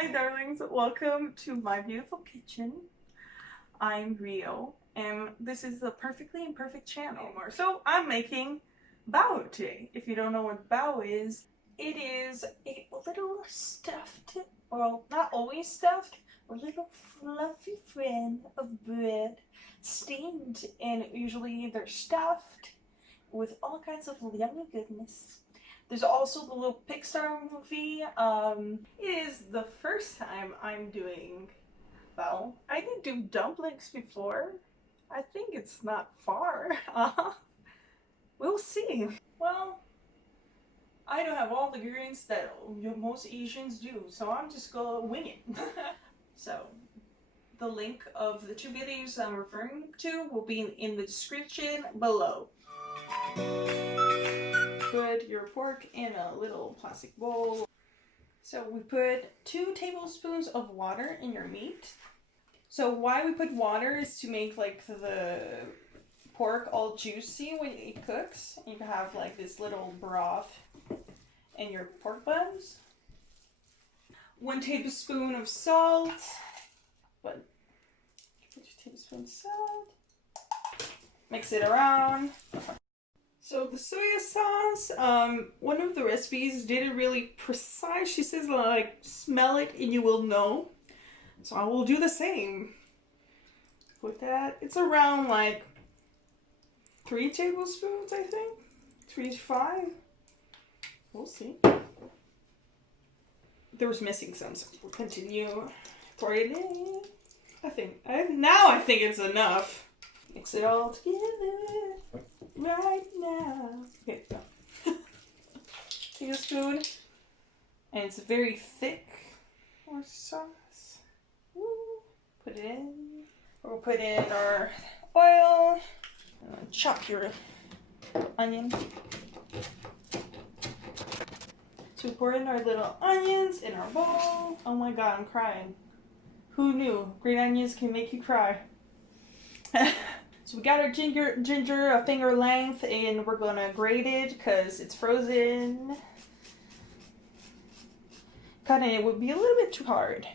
Hi darlings, welcome to my beautiful kitchen. I'm Rio and this is the Perfectly Imperfect channel. So I'm making bao today. If you don't know what bao is, it is a little stuffed, well not always stuffed, a little fluffy friend of bread steamed, and usually they're stuffed with all kinds of yummy goodness. There's also the little Pixar movie. It is the first time I'm doing bao. I didn't do dumplings before. I think it's not far. We'll see. Well, I don't have all the ingredients that most Asians do, so I'm just gonna wing it. So, the link of the two videos I'm referring to will be in the description below. Put your pork in a little plastic bowl. So we put 2 tablespoons of water in your meat. So why we put water is to make like the pork all juicy when it cooks. You can have like this little broth in your pork buns. 1 tablespoon of salt. Put 2 tablespoons of salt. Mix it around. So the soya sauce, one of the recipes didn't really precise. She says like, smell it and you will know. So I will do the same. Put that, it's around like 3 tablespoons, I think. 3 to 5. We'll see. There was missing some, so we'll continue. Pour it in. I think it's enough. Mix it all together. Right now. Okay, go. Tablespoon. And it's very thick. More sauce. Woo. Put it in. We'll put in our oil. Chop your onion. So we pour in our little onions in our bowl. Oh my god, I'm crying. Who knew? Green onions can make you cry. So we got our ginger a finger length, and we're gonna grate it because it's frozen. Cutting it would be a little bit too hard.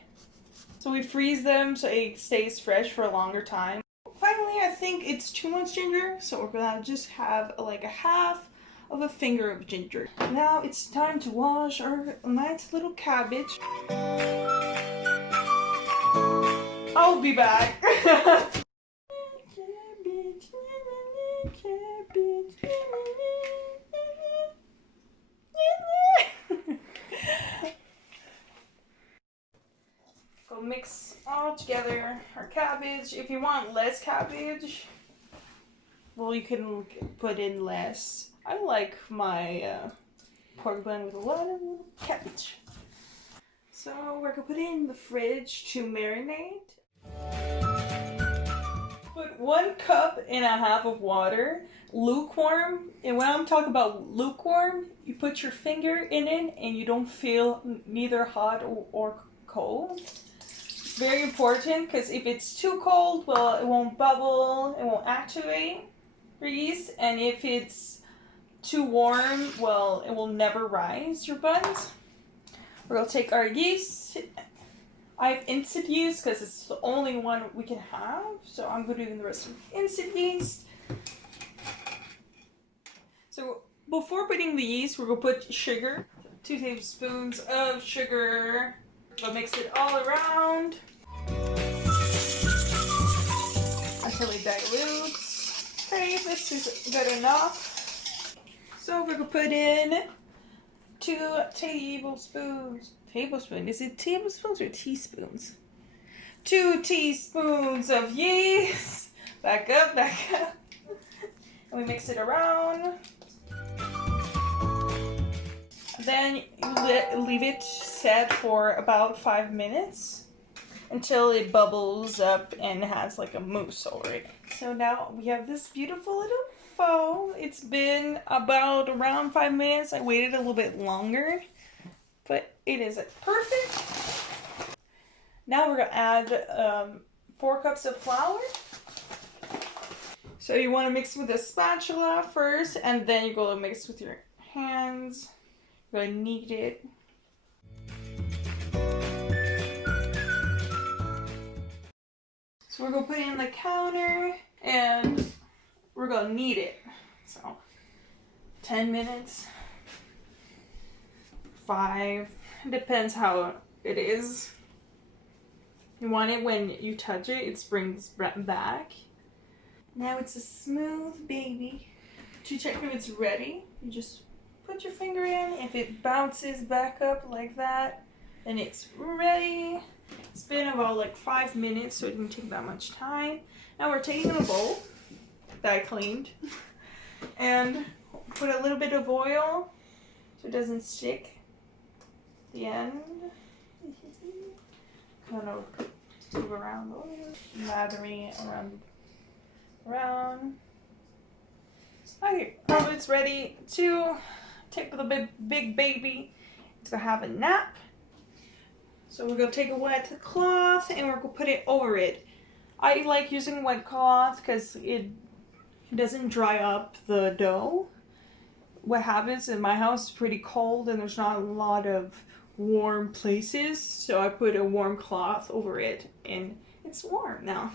So we freeze them so it stays fresh for a longer time. Finally, I think it's too much ginger, so we're gonna just have like a half of a finger of ginger. Now it's time to wash our nice little cabbage. I'll be back. Go mix all together our cabbage. If you want less cabbage, well, you can put in less. I like my pork bun with a lot of cabbage. So we're gonna put it in the fridge to marinate. Put 1.5 cups of water, lukewarm. And when I'm talking about lukewarm, you put your finger in it and you don't feel neither hot or cold. It's very important because if it's too cold, well, it won't bubble, it won't activate your yeast. And if it's too warm, well, it will never rise your buns. We're gonna take our yeast. I have instant yeast because it's the only one we can have, so I'm going to do the rest of instant yeast. So before putting the yeast, we're going to put sugar. 2 tablespoons of sugar. We'll mix it all around until it dilutes. Okay, this is good enough. So we're going to put in 2 tablespoons. Tablespoon? Is it tablespoons or teaspoons? 2 teaspoons of yeast. Back up, back up. And we mix it around. Then you leave it set for about 5 minutes until it bubbles up and has like a mousse already. So now we have this beautiful little pho. It's been about around 5 minutes. I waited a little bit longer, but it is perfect. Now we're gonna add 4 cups of flour. So you want to mix with a spatula first, and then you're going to mix with your hands. You're going to knead it. So we're gonna put it in the counter and we're gonna knead it. So 10 minutes, 5, depends how it is. You want it when you touch it, it springs back. Now it's a smooth baby. To check if it's ready, you just put your finger in. If it bounces back up like that, then it's ready. It's been about like 5 minutes, so it didn't take that much time. Now we're taking a bowl that I cleaned and put a little bit of oil so it doesn't stick at the end. Kind of move around the oil, lathering it around. Okay, now it's ready to take the big baby to have a nap. So we're gonna take a wet cloth and we're gonna put it over it. I like using wet cloth because it doesn't dry up the dough. What happens in my house is pretty cold and there's not a lot of warm places, so I put a warm cloth over it and it's warm now.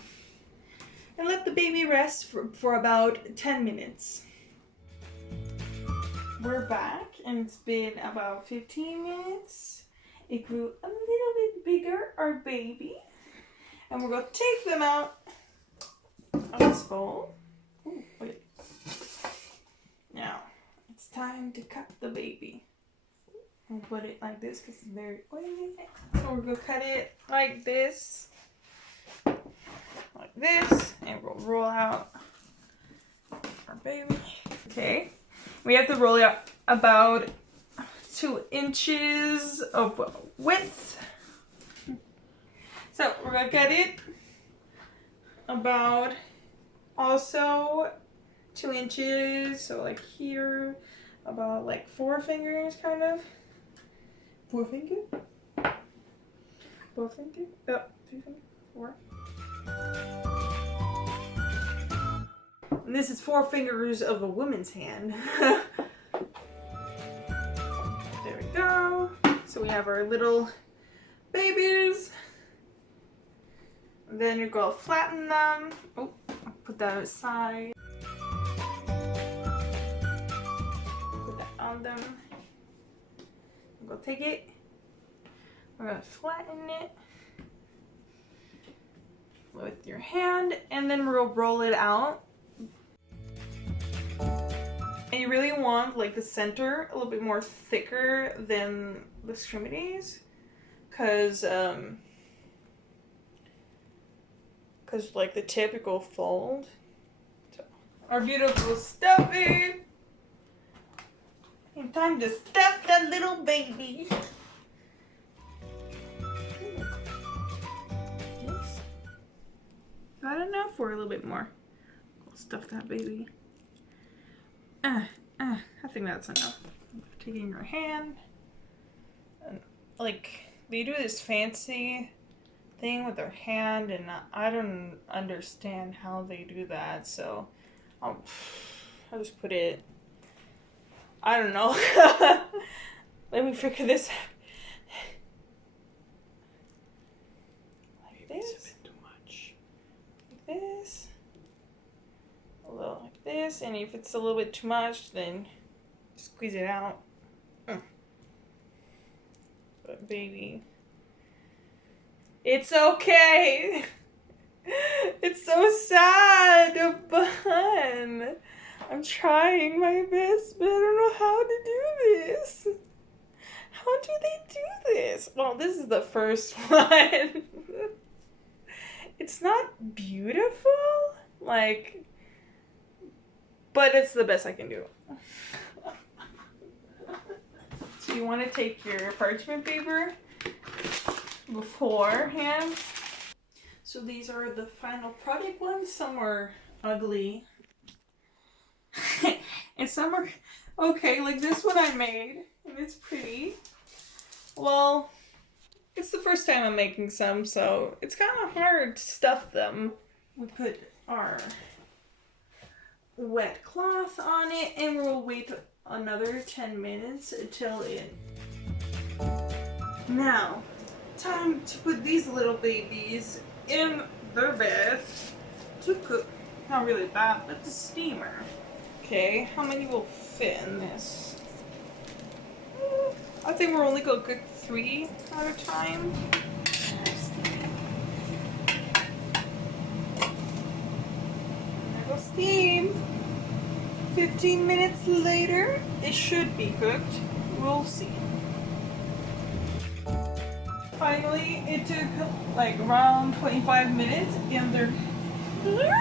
And let the baby rest for about 10 minutes. We're back and it's been about 15 minutes. It grew a little bit bigger, our baby. And we're gonna take them out of this bowl. Ooh, wait. Now, it's time to cut the baby. We'll put it like this because it's very oily. So we're gonna cut it like this. Like this. And we'll roll out our baby. Okay. We have to roll it out about 2 inches of width. So we're gonna cut it about also 2 inches. So like here, about like 4 fingers kind of. 4 finger? 4 finger? Oh, 3 finger? 4. And this is 4 fingers of a woman's hand. There we go. So we have our little babies. And then you're gonna flatten them. Oh, I'll put that aside. Put that on them. I'm gonna take it. We're gonna flatten it with your hand, and then we're gonna roll it out. And you really want like the center a little bit more thicker than the extremities, cause like the tip will fold. So, our beautiful stuffing. And time to stuff that little baby. Yes. Not enough, or a little bit more. We'll stuff that baby. I think that's enough. Taking your hand, and like they do this fancy thing with their hand, and I don't understand how they do that. So I'll just put it. I don't know. Let me figure this out. Like this. It's a bit too much. Like this. A little like this, and if it's a little bit too much, then squeeze it out. But baby, it's okay. It's so sad, but I'm trying my best, but I don't know how to do this. How do they do this? Well, this is the first one. It's not beautiful, like, but it's the best I can do. So you want to take your parchment paper beforehand. So these are the final product ones. Some are ugly. And some are okay, like this one I made, and it's pretty. Well, it's the first time I'm making some, so it's kind of hard to stuff them. We put our wet cloth on it, and we'll wait another 10 minutes until it... Now, time to put these little babies in their best to cook. Not really bad, but the steamer. Okay, how many will fit in this? I think we're only gonna cook 3 at a time. There goes steam. 15 minutes later, it should be cooked. We'll see. Finally, it took like around 25 minutes and they're beautiful.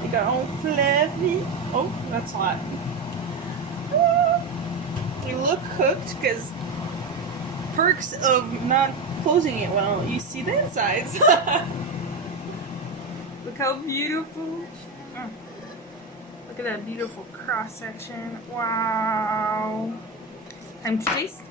They got all fluffy. Oh, that's hot. They look cooked because perks of not closing it well. You see the insides. Look how beautiful. Look at that beautiful cross section. Wow. Time to taste.